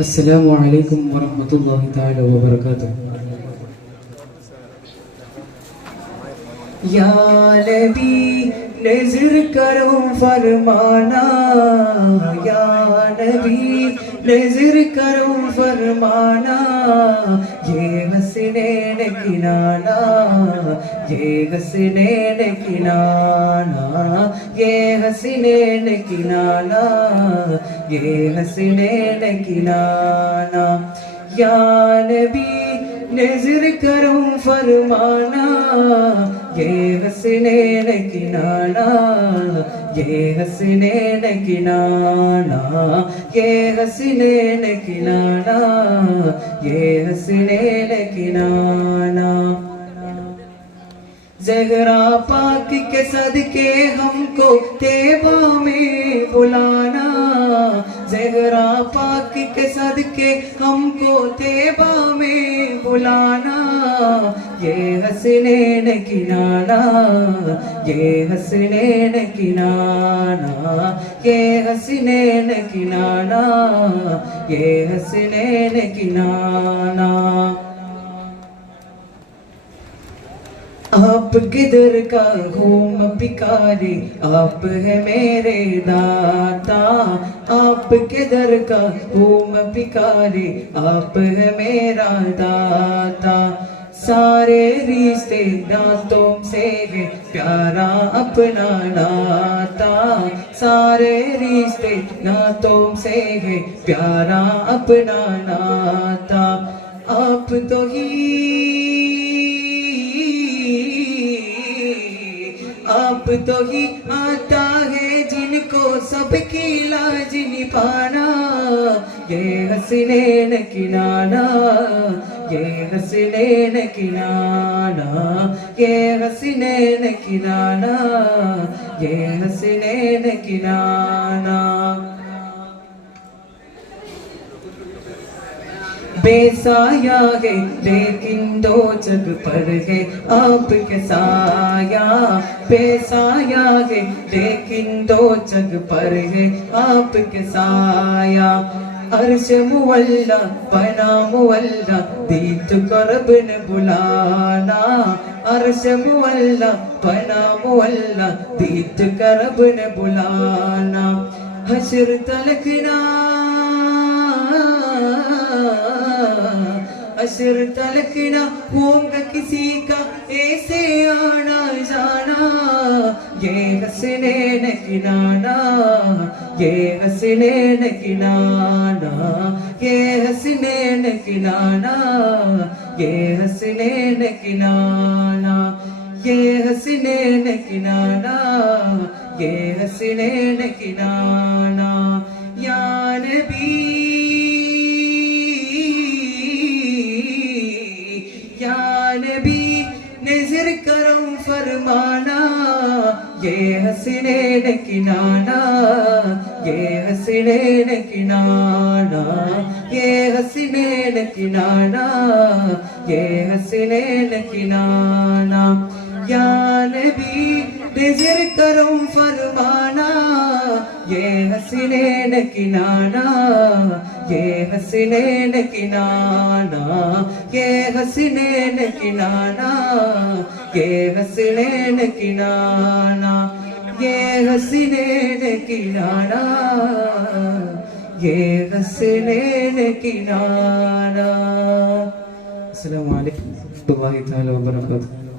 अस्सलामु अलैकुम वरहमतुल्लाहि ताला वबरकातुह। या नबी नज़र करो फरमाना, या नबी नज़र करो फरमाना, ये हसनैन किनाना, ये हसनैन किनाना, ये हसनैन किनाना, ये हसनैन किनाना। या नबी नज़र करो फरमाना, ये हसनैन किनाना, ये हसनैन किनाना, ये हसनैन किनाना, ये हसनैन किनाना। ज़हरा पाक के सदके हमको तैबा में बुलाना, ज़हरा पाक के सदके हमको तैबा में बुलाना, ये हसनैन किनाना, ये हसनैन किनाना, ये हसनैन किनाना, ये हसनैन किनाना। आप किधर का घूम पिकारे, आप है मेरे दाता, आप किधर का घूम पिकारे, आप है मेरा दाता। सारे रिश्ते नातों से है प्यारा अपना नाता, सारे रिश्ते नातों से है प्यारा अपना नाता। आप तो ही आप तो ही आता है जिनको सबकी लाज निभाना, ये हसनैन किनाना, ये हसनैन किनाना, ये हसनैन किनाना, ये हसनैन किनाना। बेसाया है लेकिन दो जग पर है आपके साया, बेसाया है लेकिन दो जग पर है आपके साया। अर्श मुवल्ला बना मुवल्ला दीत करब न बुलाना, अर्श मुवल्ला बना मुवल्ला दीत करब न बुलाना। हश्र तलकना अशर तलक ना होगा किसी का ऐसे आना जाना, ये हसनैन किनाना, ये हसनैन किनाना, ये हसनैन किनाना, ये हसनैन किनाना, ये हसनैन किनाना, ये हसनैन किनाना। या नबी नबी नज़र करो फरमाना, ये हसनैन किनाना, ये हसनैन किनाना, ये हसनैन किनाना, ये हसनैन किनाना। या नबी नज़र करो फरमाना, ये हसनैन किनाना, ये हसनैन किनाना, ये हसनैन किनाना, ये हसनैन किनाना, ये हसनैन किनाना, ये हसनैन किनाना। अस्सलामु अलैकुम वरहमतुल्लाहि तआला वबरकातुहू।